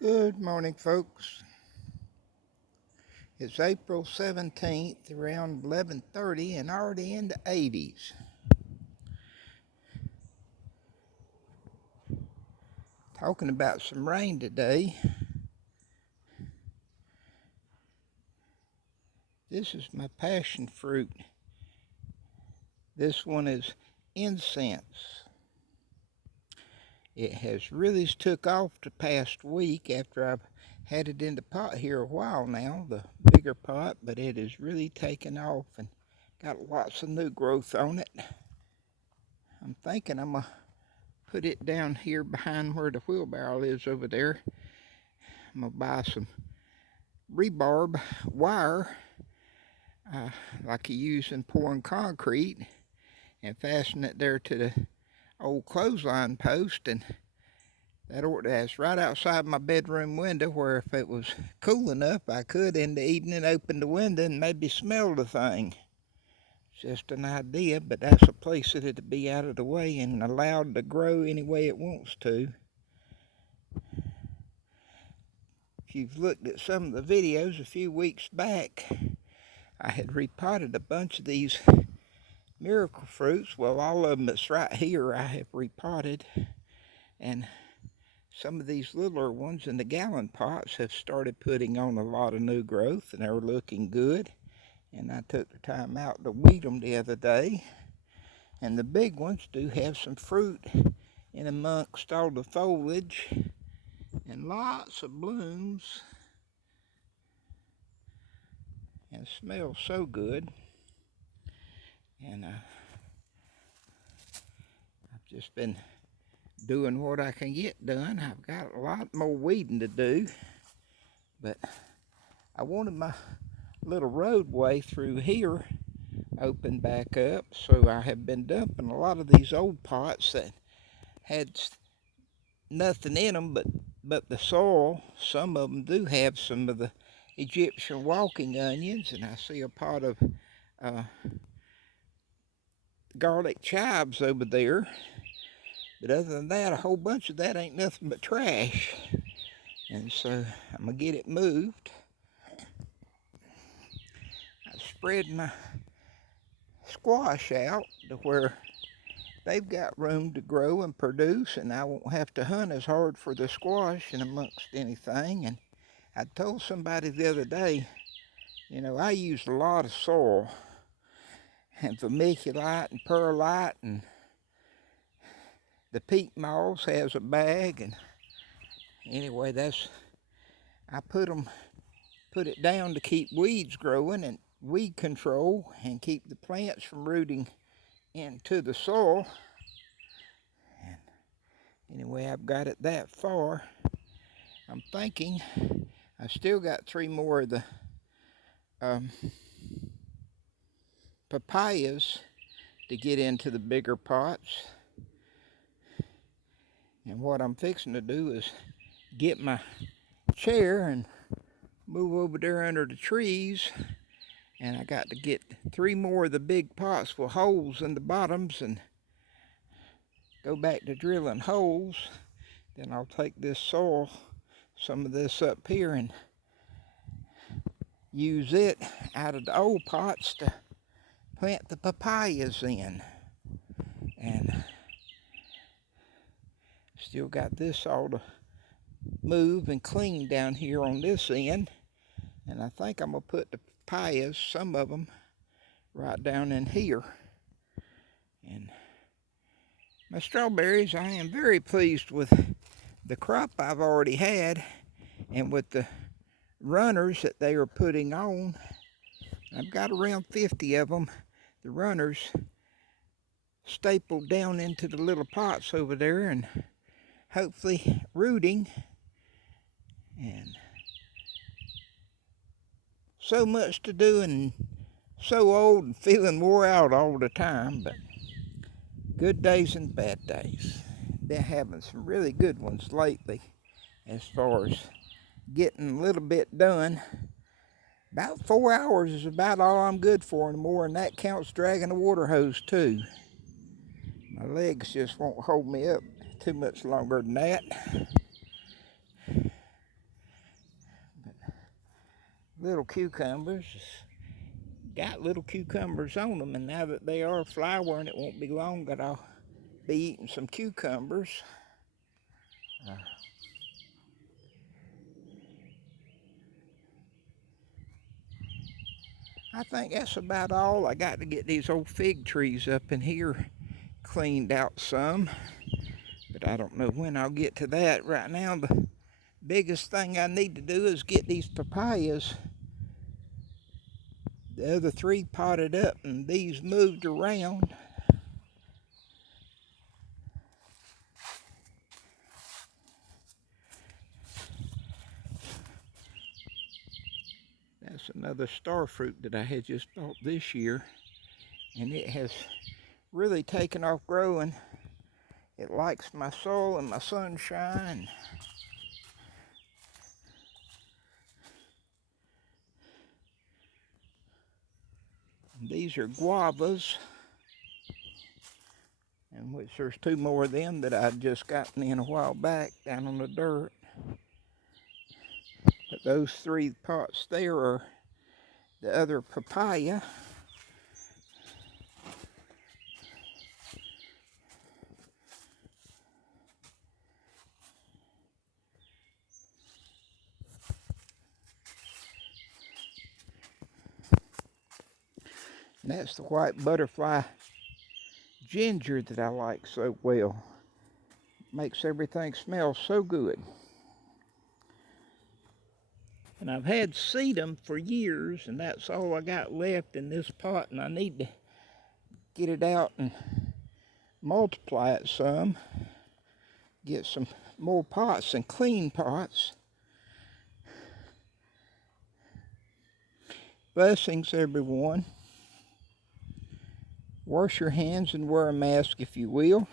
Good morning, folks. It's April 17th, around 11:30, and already in the 80s. Talking about some rain today. This is my passion fruit. This one is incense. It has really took off the past week after I've had it in the pot here a while now, the bigger pot, but it has really taken off and got lots of new growth on it. I'm thinking I'm going to put it down here behind where the wheelbarrow is over there. I'm going to buy some rebarb wire like you use in pouring concrete and fasten it there to the old clothesline post, and that's right outside my bedroom window, where if it was cool enough I could in the evening open the window and maybe smell the thing. It's just an idea, but that's a place that it'd be out of the way and allowed to grow any way it wants to. If you've looked at some of the videos a few weeks back, I had repotted a bunch of these miracle fruits. Well, all of them that's right here I have repotted, and some of these littler ones in the gallon pots have started putting on a lot of new growth, and they're looking good. And I took the time out to weed them the other day, and the big ones do have some fruit in amongst all the foliage and lots of blooms, and smells so good. And I've just been doing what I can get done. I've got a lot more weeding to do, but I wanted my little roadway through here open back up, so I have been dumping a lot of these old pots that had nothing in them but the soil. Some of them do have some of the Egyptian walking onions, and I see a pot of garlic chives over there. But other than that, a whole bunch of that ain't nothing but trash. And so I'm going to get it moved. I spread my squash out to where they've got room to grow and produce, and I won't have to hunt as hard for the squash and amongst anything. And I told somebody the other day, I use a lot of soil, and vermiculite and perlite, and the peat moss has a bag, and anyway, I put it down to keep weeds growing and weed control and keep the plants from rooting into the soil. And anyway, I've got it that far. I'm thinking I still got 3 more of the papayas to get into the bigger pots. And what I'm fixing to do is get my chair and move over there under the trees, and I got to get 3 more of the big pots with holes in the bottoms and go back to drilling holes. Then I'll take this soil, some of this up here, and use it out of the old pots to plant the papayas in. And still got this all to move and clean down here on this end. And I think I'm going to put the papayas, some of them, right down in here. And my strawberries, I am very pleased with the crop I've already had and with the runners that they are putting on. I've got around 50 of them, the runners, stapled down into the little pots over there and hopefully rooting. And so much to do and so old and feeling wore out all the time, but good days and bad days. Been having some really good ones lately as far as getting a little bit done. About 4 hours is about all I'm good for anymore, and that counts dragging a water hose too. My legs just won't hold me up too much longer than that. little cucumbers. Got little cucumbers on them, and now that they are flowering, it won't be long that I'll be eating some cucumbers. I think that's about all. I got to get these old fig trees up in here cleaned out some, but I don't know when I'll get to that. Right now, the biggest thing I need to do is get these papayas, the other three potted up and these moved around. That's another star fruit that I had just bought this year, and it has really taken off growing. It likes my soil and my sunshine. And these are guavas, in which there's two more of them that I'd just gotten in a while back down on the dirt. But those three pots there are the other papaya. And that's the white butterfly ginger that I like so well. Makes everything smell so good. And I've had sedum for years, and that's all I got left in this pot, and I need to get it out and multiply it some. Get some more pots and clean pots. Blessings, everyone. Wash your hands and wear a mask if you will.